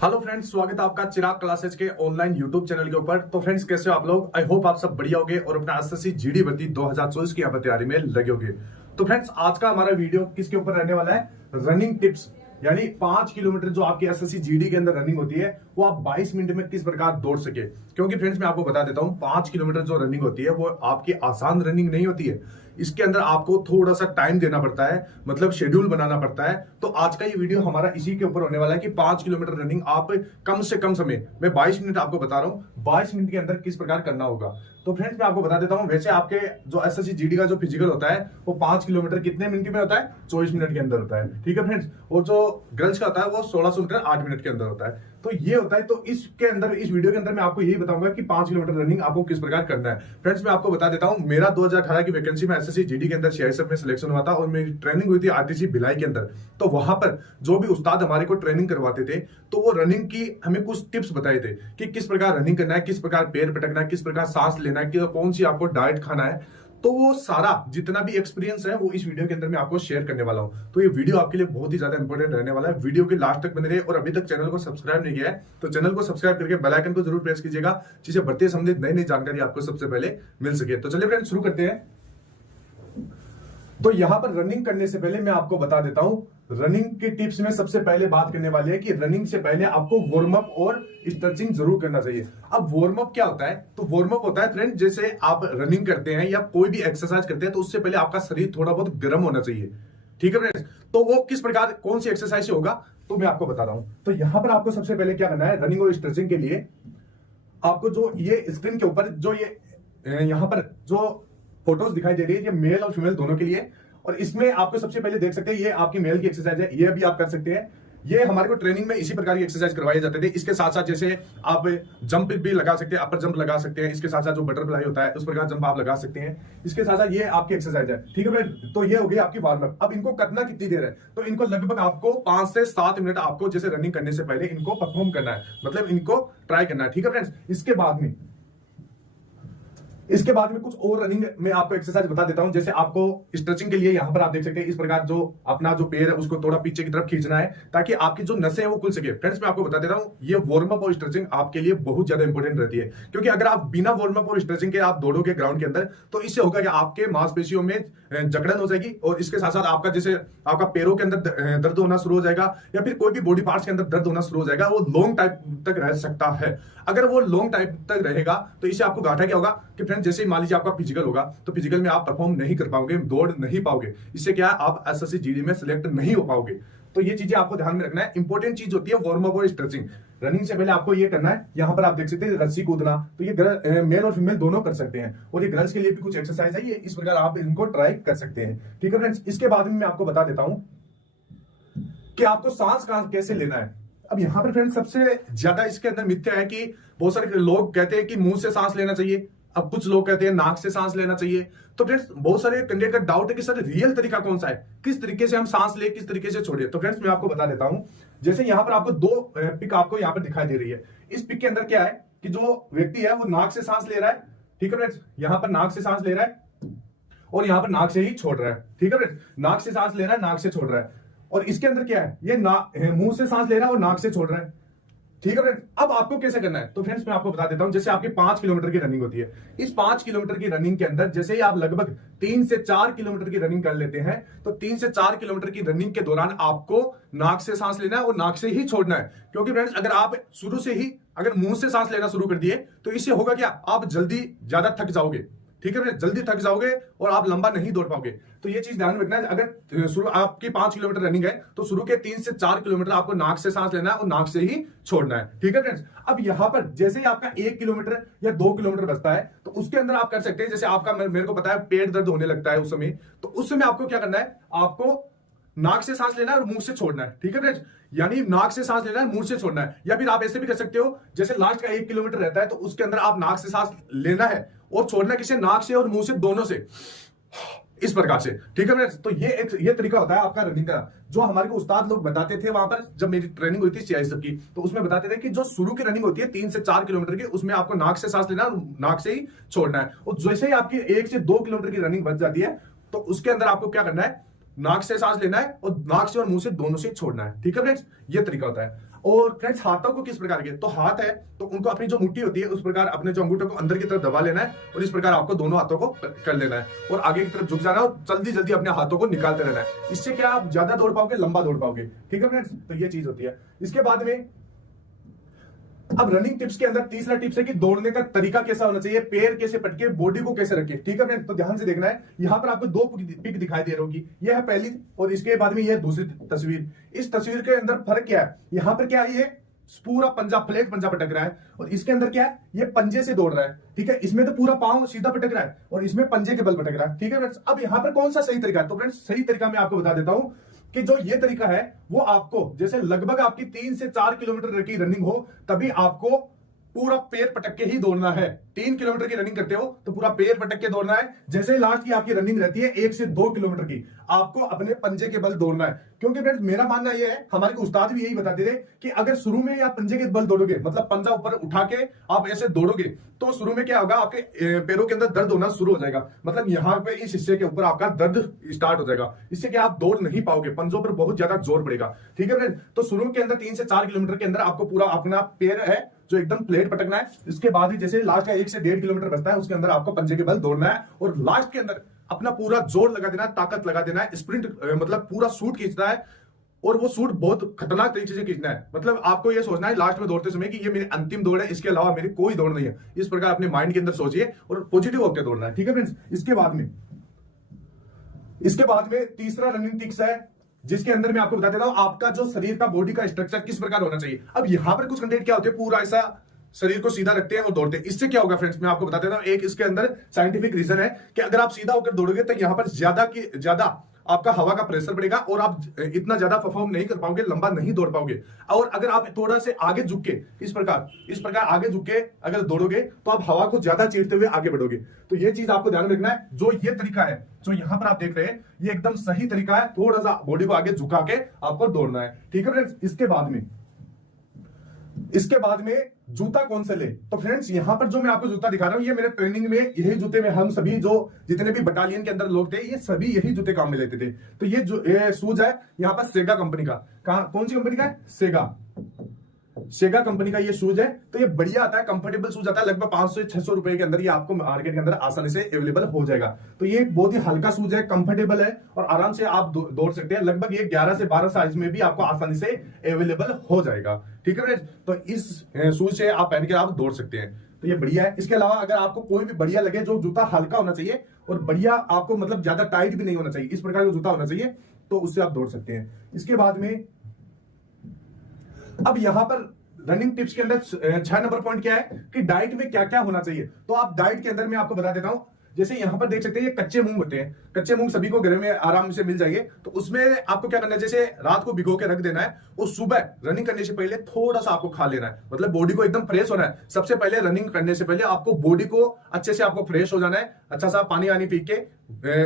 Hello friends, स्वागत है आपका चिराग क्लासेस के ऑनलाइन यूट्यूब चैनल के ऊपर। तो फ्रेंड्स, कैसे हो आप लोग? आई होप आप सब बढ़िया होगे और अपना एसएससी जीडी भर्ती 2024 की यहाँ पर तैयारी में लगे होगे। तो फ्रेंड्स, आज का हमारा वीडियो किसके ऊपर रहने वाला है? रनिंग टिप्स, यानी 5 किलोमीटर जो आपकी एसएससी जीडी के अंदर रनिंग होती है वो आप 22 मिनट में किस प्रकार दौड़ सके। क्योंकि फ्रेंड्स, मैं आपको बता देता हूं, 5 किलोमीटर जो रनिंग होती है वो आपकी आसान रनिंग नहीं होती है। इसके अंदर आपको थोड़ा सा टाइम देना पड़ता है, मतलब शेड्यूल बनाना पड़ता है। तो आज का ये वीडियो हमारा इसी के ऊपर होने वाला है कि 5 किलोमीटर रनिंग आप कम से कम समय, मैं 22 मिनट आपको बता रहा हूं, 22 मिनट के अंदर किस प्रकार करना होगा। तो फ्रेंड्स, मैं आपको बता देता हूं, वैसे आपके जो एसएससी जीडी का जो फिजिकल होता है वो 5 किलोमीटर कितने मिनट में होता है? 24 मिनट के अंदर होता है। ठीक है फ्रेंड्स, और जो गर्ल्स का होता है वो 1600 मीटर 8 मिनट के अंदर होता है। तो ये होता है। तो इसके अंदर, इस वीडियो के अंदर मैं आपको यही बताऊंगा कि 5 किलोमीटर रनिंग आपको किस प्रकार करना है। फ्रेंड्स, मैं आपको बता देता हूं, मेरा 2018 की वैकेंसी में एसएससी जीडी के अंदर सीआईएसएफ में सिलेक्शन हुआ था और मेरी ट्रेनिंग हुई थी आरटीसी भिलाई के अंदर। तो वहां पर जो भी उस्ताद हमारे को ट्रेनिंग करवाते थे तो वो रनिंग की हमें कुछ टिप्स बताए थे कि किस प्रकार रनिंग करना है, किस प्रकार पैर पटकना है, किस प्रकार सांस लेना है, कि कौन सी आपको डाइट खाना है। तो वो सारा जितना भी एक्सपीरियंस है वो इस वीडियो के अंदर मैं आपको शेयर करने वाला हूं। तो ये वीडियो आपके लिए बहुत ही ज्यादा इंपॉर्टेंट रहने वाला है। वीडियो के लास्ट तक बने रहे और अभी तक चैनल को सब्सक्राइब नहीं किया है तो चैनल को सब्सक्राइब करके बेल आइकन को जरूर प्रेस कीजिएगा, जिससे बढ़ते संबंधित नई नई जानकारी आपको सबसे पहले मिल सके। तो चलिए फ्रेंड्स, शुरू करते हैं। तो यहां पर रनिंग करने से पहले मैं आपको बता देता हूं, रनिंग के टिप्स में सबसे पहले बात करने वाली है कि रनिंग से पहले आपको वार्म अप और स्ट्रेचिंग जरूर करना चाहिए। अब वार्म अप क्या होता है? तो वार्म अप होता है फ्रेंड, जैसे आप रनिंग करते हैं या कोई भी एक्सरसाइज करते हैं तो उससे पहले आपका शरीर थोड़ा बहुत गर्म होना चाहिए। ठीक है फ्रेंड्स, तो वो किस प्रकार, कौन सी एक्सरसाइज से होगा तो मैं आपको बता रहा हूं। तो यहां पर आपको सबसे पहले क्या करना है, रनिंग और स्ट्रेचिंग के लिए आपको जो ये स्क्रीन के ऊपर जो ये यहां पर जो फोटोज दिखाई दे रही है, ये मेल और फीमेल दोनों के लिए। और इसमें आपको सबसे पहले देख सकते हैं, ये आपकी मेल की एक्सरसाइज है, ये भी आप कर सकते हैं। ये हमारे को ट्रेनिंग में इसी प्रकार की एक्सरसाइज करवाए जाते थे। इसके साथ साथ जैसे आप जंप भी लगा सकते हैं, अपर जंप लगा सकते हैं। इसके साथ साथ जो बटरफ्लाई होता है उस प्रकार जंप आप लगा सकते हैं। इसके साथ साथ ये आपकी एक्सरसाइज है। ठीक है फ्रेंड, तो ये हो गई आपकी वार्म अप। अब इनको करना कितनी देर है? तो इनको लगभग आपको 5 से 7 मिनट आपको जैसे रनिंग करने से पहले इनको परफॉर्म करना है, मतलब इनको ट्राई करना है। ठीक है फ्रेंड्स, इसके बाद में कुछ और रनिंग में आपको एक्सरसाइज बता देता हूं। जैसे आपको स्ट्रेचिंग के लिए यहां पर आप देख सकते हैं, इस प्रकार जो अपना जो पैर है उसको थोड़ा पीछे की तरफ खींचना है ताकि आपकी जो नसें हैं वो खुल सके। फ्रेंड्स, मैं आपको बता देता हूं, ये वार्म अप और स्ट्रेचिंग आपके लिए बहुत ज्यादा इंपॉर्टेंट रहती है। क्योंकि अगर आप बिना वार्म अप और स्ट्रेचिंग के आप दौड़ोगे ग्राउंड के अंदर तो इससे होगा कि आपके मांसपेशियों में जकड़न हो जाएगी और इसके साथ साथ आपका जैसे आपका पैरों के अंदर दर्द होना शुरू हो जाएगा या फिर कोई भी बॉडी पार्ट्स के अंदर दर्द होना शुरू हो जाएगा। वो लॉन्ग टाइम तक रह सकता है। अगर वो लॉन्ग टाइम तक रहेगा तो इससे आपको घाटा क्या होगा कि फ्रेंड, जैसे मान लीजिए आपका फिजिकल होगा तो फिजिकल में आप परफॉर्म नहीं कर पाओगे, दौड़ नहीं पाओगे। इससे क्या, आप एसएससी जीडी में सिलेक्ट नहीं हो पाओगे। तो ये चीजें आपको ध्यान में रखना है। इंपॉर्टेंट चीज होती है वार्म अप और स्ट्रेचिंग। रनिंग से पहले आपको ये करना है। यहां पर आप देख सकते हैं रस्सी कूदना, तो ये मेल और फीमेल दोनों कर सकते हैं। और ये गर्ल्स के लिए भी कुछ एक्सरसाइज है, ये इस प्रकार आप इनको ट्राई कर सकते हैं। ठीक है फ्रेंड्स, इसके बाद में मैं आपको बता देता हूं कि आपको सांस कैसे लेना है। अब यहां पर फ्रेंड्स, सबसे ज्यादा इसके अंदर मिथ्या है कि बहुत सारे लोग कहते हैं कि मुंह से सांस लेना चाहिए, अब कुछ लोग कहते हैं नाक से सांस लेना चाहिए। तो फ्रेंड्स, बहुत सारे कैंडिडेट का डाउट है कि सर रियल तरीका कौन सा है, किस तरीके से हम सांस ले, किस तरीके से छोड़े। तो फ्रेंड्स, मैं आपको बता देता हूं। जैसे यहां पर आपको 2 पिक आपको यहां पर दिखाई दे रही है। इस पिक के अंदर क्या है कि जो व्यक्ति है वो नाक से सांस ले रहा है। ठीक है फ्रेंड्स, यहां पर नाक से सांस ले रहा है और यहां पर नाक से ही छोड़ रहा है। ठीक है फ्रेंड्स, नाक से सांस ले रहा है, नाक से छोड़ रहा है। और इसके अंदर क्या है, ये मुंह से सांस ले रहा है और नाक से छोड़ रहा है। ठीक है फ्रेंड्स, अब आपको कैसे करना है? तो फ्रेंड्स, मैं आपको बता देता हूं। जैसे आपकी 5 किलोमीटर की रनिंग होती है, इस 5 किलोमीटर की रनिंग के अंदर जैसे ही आप लगभग 3 से 4 किलोमीटर की रनिंग कर लेते हैं तो 3 से 4 किलोमीटर की रनिंग के दौरान आपको नाक से सांस लेना है और नाक से ही छोड़ना है। क्योंकि फ्रेंड्स, अगर आप शुरू से ही अगर मुंह से सांस लेना शुरू कर दिए तो इससे होगा क्या, आप जल्दी ज्यादा थक जाओगे। ठीक है, जल्दी थक जाओगे और आप लंबा नहीं दौड़ पाओगे। तो ये चीज ध्यान में रखना है। अगर शुरू आपकी 5 किलोमीटर रनिंग है तो शुरू के 3 से 4 किलोमीटर आपको नाक से सांस लेना है और नाक से ही छोड़ना है। ठीक है फ्रेंड्स, अब यहां पर जैसे ही आपका 1 किलोमीटर या 2 किलोमीटर बचता है तो उसके अंदर आप कर सकते हैं, जैसे आपका, मेरे को पता है पेट दर्द होने लगता है उस समय, तो उस समय आपको क्या करना है, आपको नाक से सांस लेना है और मुंह से छोड़ना है। ठीक है फ्रेंड्स, यानी नाक से सांस लेना है, मुंह से छोड़ना है। या फिर आप ऐसे भी कर सकते हो, जैसे लास्ट का 1 किलोमीटर रहता है तो उसके अंदर आप नाक से सांस लेना है और छोड़ना किसे, नाक से और मुंह से, दोनों से, इस प्रकार से। ठीक है फ्रेंड्स, तो ये तरीका होता है आपका रनिंग का, जो हमारे को उस्ताद लोग बताते थे वहां पर जब मेरी ट्रेनिंग हुई थी सीआईएसएफ की। तो उसमें बताते थे कि जो शुरू की रनिंग होती है 3 से 4 किलोमीटर की, उसमें आपको नाक से सांस लेना और नाक से ही छोड़ना है। और जैसे ही आपकी 1 से 2 किलोमीटर की रनिंग बच जाती है तो उसके अंदर आपको क्या करना है, नाक से सांस लेना है और नाक से और मुंह से दोनों से छोड़ना है। ठीक है फ्रेंड्स, ये तरीका होता है। और फ्रेंड्स हाथों को किस प्रकार के, तो हाथ है तो उनको अपनी जो मुट्ठी होती है उस प्रकार अपने जो अंगूठे को अंदर की तरफ दबा लेना है और इस प्रकार आपको दोनों हाथों को कर लेना है और आगे की तरफ झुक जाना है और जल्दी जल्दी अपने हाथों को निकालते रहना है। इससे क्या आप ज्यादा दौड़ पाओगे, लंबा दौड़ पाओगे। ठीक है फ्रेंड्स, तो ये चीज होती है। इसके बाद में अब रनिंग टिप्स के अंदर तीसरा टिप्स है कि दौड़ने का तरीका कैसा होना चाहिए, पैर कैसे पटके, बॉडी को कैसे रखे। ठीक है फ्रेंड्स, तो ध्यान से देखना है। यहां पर आपको दो पिक दिखाई दे रही होगी, यह है पहली और इसके बाद में यह दूसरी तस्वीर। इस तस्वीर के अंदर फर्क क्या है, यहां पर क्या है, ये पूरा पंजा, फ्लैट पंजा पटक रहा है और इसके अंदर क्या है, ये पंजे से दौड़ रहा है। ठीक है, इसमें तो पूरा पांव सीधा पटक रहा है और इसमें पंजे के बल पटक रहा है। ठीक है फ्रेंड्स, अब यहां पर कौन सा सही तरीका है, तो फ्रेंड्स सही तरीका मैं आपको बता देता हूं कि जो ये तरीका है वो आपको जैसे लगभग आपकी 3 से 4 किलोमीटर की रनिंग हो तभी आपको पूरा पैर पटक के ही दौड़ना है। 3 किलोमीटर की रनिंग करते हो तो पूरा पैर पटक के दौड़ना है। जैसे लास्ट की आपकी रनिंग रहती है 1 से 2 किलोमीटर की, आपको अपने पंजे के बल दौड़ना है। क्योंकि फ्रेंड्स मेरा मानना यह है, हमारे उस्ताद भी यही बताते थे कि अगर शुरू में आप पंजे के बल दौड़ोगे, मतलब पंजा ऊपर उठा के आप ऐसे दौड़ोगे तो शुरू में क्या होगा, आपके पैरों के अंदर दर्द होना शुरू हो जाएगा। मतलब यहाँ पे इस हिस्से के ऊपर आपका दर्द स्टार्ट हो जाएगा, इससे क्या आप दौड़ नहीं पाओगे, पंजों पर बहुत ज्यादा जोर पड़ेगा। ठीक है फ्रेंड्स, तो शुरू के अंदर 3 से 4 किलोमीटर के अंदर आपको पूरा अपना पैर है जो एकदम प्लेट पटकना है। इसके बाद ही जैसे लास्ट का 1 से 1.5 किलोमीटर बचता है उसके अंदर आपको पंजे के बल दौड़ना है और लास्ट के अंदर अपना पूरा जोर लगा देना है, ताकत लगा देना है। स्प्रिंट मतलब पूरा सूट खींचना है और वो सूट बहुत खतरनाक तरीके से खींचना है। मतलब आपको ये सोचना है लास्ट में दौड़ते समय कि ये मेरी अंतिम दौड़ है, इसके अलावा मेरी कोई दौड़ नहीं है। इस प्रकार अपने माइंड के अंदर सोचिए और पॉजिटिव होकर दौड़ना है। ठीक है फ्रेंड्स, इसके बाद में तीसरा रनिंग टिप्स है जिसके अंदर मैं आपको बता देता हूं आपका जो शरीर का बॉडी का स्ट्रक्चर किस प्रकार होना चाहिए। अब यहां पर कुछ कैंडिडेट क्या होते हैं, पूरा ऐसा शरीर को सीधा रखते हैं और दौड़ते हैं। इससे क्या होगा फ्रेंड्स, मैं आपको बता देता हूं, एक इसके अंदर साइंटिफिक रीजन है कि अगर आप सीधा होकर दौड़ोगे तो यहां पर ज्यादा आपका हवा का प्रेशर बढ़ेगा और आप इतना ज्यादा परफॉर्म नहीं कर पाओगे, लंबा नहीं दौड़ पाओगे। और अगर आप थोड़ा से आगे झुक के इस प्रकार आगे झुक के अगर दौड़ोगे तो आप हवा को ज्यादा चीरते हुए आगे बढ़ोगे। तो ये चीज आपको ध्यान में रखना है। जो ये तरीका है जो यहां पर आप देख रहे हैं ये एकदम सही तरीका है, थोड़ा सा बॉडी को आगे झुका के आपको दौड़ना है। ठीक है फ्रेंड्स, इसके बाद में जूता कौन से ले, तो फ्रेंड्स यहां पर जो मैं आपको जूता दिखा रहा हूं ये मेरे ट्रेनिंग में यही जूते में हम सभी जो जितने भी बटालियन के अंदर लोग थे ये सभी यही जूते काम में लेते थे। तो ये शूज है यहाँ पर सेगा कंपनी का। कौन सी कंपनी का है, सेगा कंपनी का ये शूज है। तो ये बढ़िया आता है, कंफर्टेबल शूज आता है, लगभग 500 से 600 रुपए के अंदर ये आपको मार्केट के अंदर आसानी से अवेलेबल हो जाएगा। तो ये बहुत ही हल्का शूज है, कंफर्टेबल है और आराम से आप दौड़ सकते हैं। लगभग ये 11 से 12 साइज में भी आपको आसानी से अवेलेबल हो जाएगा। ठीक है फ्रेंड्स, तो इस शूज से आप पहन के आप दौड़ सकते हैं, तो ये बढ़िया है। इसके अलावा अगर आपको कोई भी बढ़िया लगे, जो जूता हल्का होना चाहिए और बढ़िया आपको मतलब ज्यादा टाइट भी नहीं होना चाहिए, इस प्रकार का जूता होना चाहिए, तो उससे आप दौड़ सकते हैं। इसके बाद में अब यहां पर रनिंग टिप्स के अंदर 6 नंबर पॉइंट क्या है कि डाइट में क्या क्या होना चाहिए। तो आप डाइट के अंदर मैं आपको बता देता हूं, जैसे यहां पर देख सकते हैं ये कच्चे मूंग होते हैं। कच्चे मूंग सभी को घर में आराम से मिल जाएंगे। तो उसमें आपको क्या करना है, जैसे रात को भिगो के रख देना है और सुबह रनिंग करने से पहले थोड़ा सा आपको खा लेना है। मतलब बॉडी को एकदम फ्रेश होना है। सबसे पहले रनिंग करने से पहले आपको बॉडी को अच्छे से आपको फ्रेश हो जाना है। अच्छा सा पानी पी के,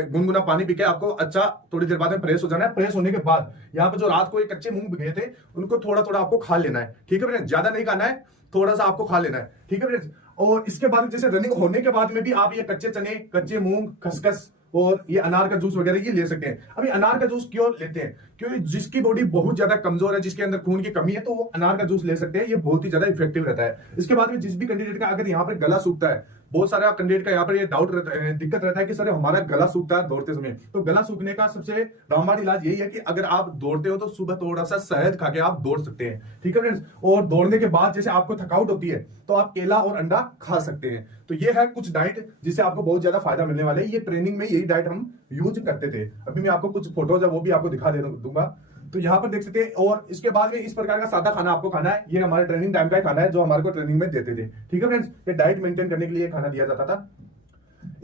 गुनगुना पानी पी के आपको अच्छा थोड़ी देर बाद में फ्रेश हो जाना है। फ्रेश होने के बाद यहाँ पे जो रात को ये कच्चे मूंग भिगे थे उनको थोड़ा थोड़ा आपको खा लेना है। ठीक है फ्रेंड्स, ज्यादा नहीं खाना है, थोड़ा सा आपको खा लेना है। ठीक है फ्रेंड्स, और इसके बाद जैसे रनिंग होने के बाद में भी आप ये कच्चे चने, कच्चे मूंग, खसखस और ये अनार का जूस वगैरह ये ले सकते हैं। अभी अनार का जूस क्यों लेते हैं, क्योंकि जिसकी बॉडी बहुत ज्यादा कमजोर है, जिसके अंदर खून की कमी है, तो वो अनार का जूस ले सकते हैं। ये बहुत ही ज्यादा इफेक्टिव रहता है। इसके बाद में जिस भी कैंडिडेट का अगर यहाँ पर गला सूखता है, बहुत सारे कैंडिडेट का यहाँ पर ये डाउट रहता है, दिक्कत रहता है कि सर हमारा गला सूखता है दौड़ते समय। तो गला सूखने का सबसे रामबाण इलाज यही है कि अगर आप दौड़ते हो तो सुबह थोड़ा सा शहद खा के आप दौड़ सकते हैं। ठीक है फ्रेंड्स, और दौड़ने के बाद जैसे आपको थकावट होती है तो आप केला और अंडा खा सकते हैं। तो ये है कुछ डाइट जिससे आपको बहुत ज्यादा फायदा मिलने वाला है। ये ट्रेनिंग में यही डाइट हम यूज करते थे। अभी मैं आपको कुछ फोटोज है वो भी आपको दिखा दूंगा। तो यहाँ पर देख सकते हैं। और इसके बाद में इस प्रकार का सादा खाना आपको खाना है। ये हमारे ट्रेनिंग टाइम का खाना है जो हमारे को ट्रेनिंग में देते थे। ठीक है फ्रेंड्स, ये डाइट मेंटेन करने के लिए खाना दिया जाता था।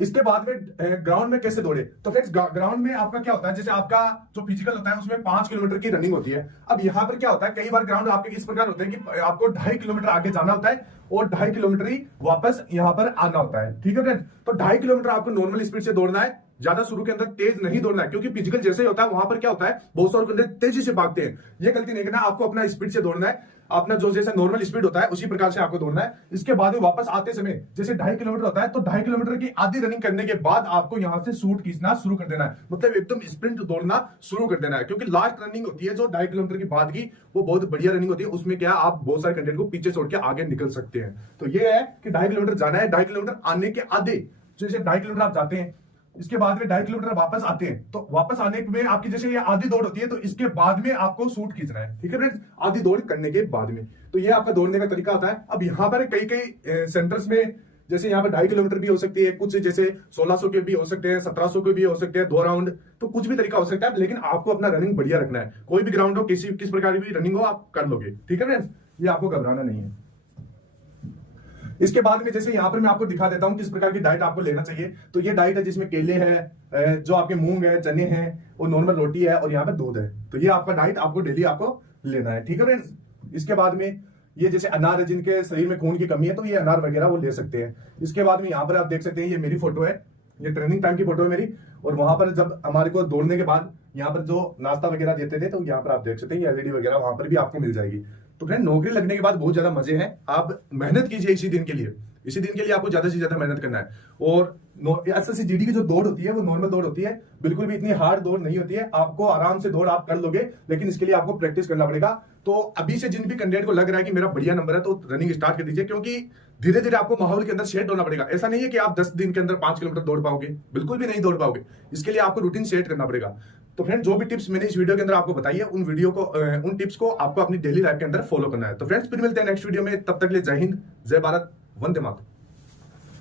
इसके बाद में ग्राउंड में कैसे दौड़े, तो फ्रेंड्स ग्राउंड में आपका क्या होता है, जैसे आपका जो फिजिकल होता है उसमें 5 किलोमीटर की रनिंग होती है। अब यहाँ पर क्या होता है, कई बार ग्राउंड आपके इस प्रकार होते हैं कि आपको 2.5 किलोमीटर आगे जाना होता है और 2.5 किलोमीटर ही वापस यहाँ पर आना होता है। ठीक है फ्रेंड्स, तो 2.5 किलोमीटर आपको नॉर्मल स्पीड से दौड़ना है ज्यादा शुरू के अंदर तेज नहीं दौड़ना है, क्योंकि फिजिकल जैसे ही होता है वहां पर क्या होता है, बहुत सारे बंदे तेजी से भागते हैं। ये गलती नहीं करना, आपको अपना स्पीड से दौड़ना है, अपना जो जैसा नॉर्मल स्पीड होता है उसी प्रकार से आपको दौड़ना है। इसके बाद में वापस आते समय जैसे 2.5 किलोमीटर होता है, तो 2.5 किलोमीटर की आधी रनिंग करने के बाद आपको यहां से शूट खींचना शुरू कर देना है, मतलब एकदम स्प्रिंट दौड़ना शुरू कर देना है। क्योंकि लास्ट रनिंग होती है जो 2.5 किलोमीटर की बाद की, वो बहुत बढ़िया रनिंग होती है, उसमें क्या आप बहुत सारे कंटेंट को पीछे छोड़ के आगे निकल सकते हैं। तो ये है कि 2.5 किलोमीटर जाना है, 2.5 किलोमीटर आने के आधे, जैसे 2.5 किलोमीटर आप जाते हैं, इसके बाद में 2.5 किलोमीटर वापस आते हैं, तो वापस आने में आपकी जैसे ये आधी दौड़ होती है, तो इसके बाद में आपको शूट खींचना है, ठीक है फ्रेंड्स, आधी दौड़ करने के बाद में। तो ये आपका दौड़ने का तरीका होता है। अब यहाँ पर कई कई सेंटर्स में, जैसे यहाँ पर 2.5 किलोमीटर भी हो सकती है, कुछ जैसे 1600 के भी हो सकते हैं, 1700 के भी हो सकते हैं, 2 राउंड, तो कुछ भी तरीका हो सकता है, लेकिन आपको अपना रनिंग बढ़िया रखना है। कोई भी ग्राउंड हो, किस प्रकार की भी रनिंग हो, आप कर लोगे, ठीक है फ्रेंड्स, ये आपको घबराना नहीं है। इसके बाद में जैसे यहाँ पर मैं आपको दिखा देता हूँ किस प्रकार की डाइट आपको लेना चाहिए। तो ये डाइट है जिसमें केले है, जो आपके मूंग है, चने हैं, और नॉर्मल रोटी है, और यहाँ पे दूध है। तो ये आपका डाइट आपको डेली आपको लेना है, ठीक है फ्रेंड्स। इसके बाद में ये जैसे अनार है, जिनके शरीर में खून की कमी है, तो ये अनार वगैरह वो ले सकते हैं। इसके बाद में यहाँ पर आप देख सकते हैं, ये मेरी फोटो है, ये ट्रेनिंग टाइम की फोटो है मेरी, और वहां पर जब हमारे को दौड़ने के बाद यहाँ पर जो नाश्ता वगैरह देते थे, तो यहाँ पर आप देख सकते हैं एलईडी वगैरह वहां पर भी आपको मिल जाएगी। तो फ्रेंड, नौकरी लगने के बाद बहुत ज्यादा मजे हैं, आप मेहनत कीजिए इसी दिन के लिए, इसी दिन के लिए आपको ज्यादा से ज्यादा मेहनत करना है। और एसएससी-जीडी की जो दौड़ होती है वो नॉर्मल दौड़ होती है, बिल्कुल भी इतनी हार्ड दौड़ नहीं होती है, आपको आराम से दौड़ आप कर लोगे, लेकिन इसके लिए आपको प्रैक्टिस करना पड़ेगा। तो अभी से जिन भी कैंडिडेट को लग रहा है कि मेरा बढ़िया नंबर है, तो रनिंग स्टार्ट कर दीजिए, क्योंकि धीरे धीरे आपको माहौल के अंदर सेट होना पड़ेगा। ऐसा नहीं है कि आप 10 दिन के अंदर 5 किलोमीटर दौड़ पाओगे, बिल्कुल भी नहीं दौड़ पाओगे, इसके लिए आपको रूटीन सेट करना पड़ेगा। तो फ्रेंड, जो भी टिप्स मैंने इस वीडियो के अंदर आपको बताई है, उन टिप्स को आपको अपनी डेली लाइफ के अंदर फॉलो करना है। तो फ्रेंड्स, फिर मिलते हैं नेक्स्ट वीडियो में, तब तक के लिए जय हिंद, जय भारत, वंदे मातरम।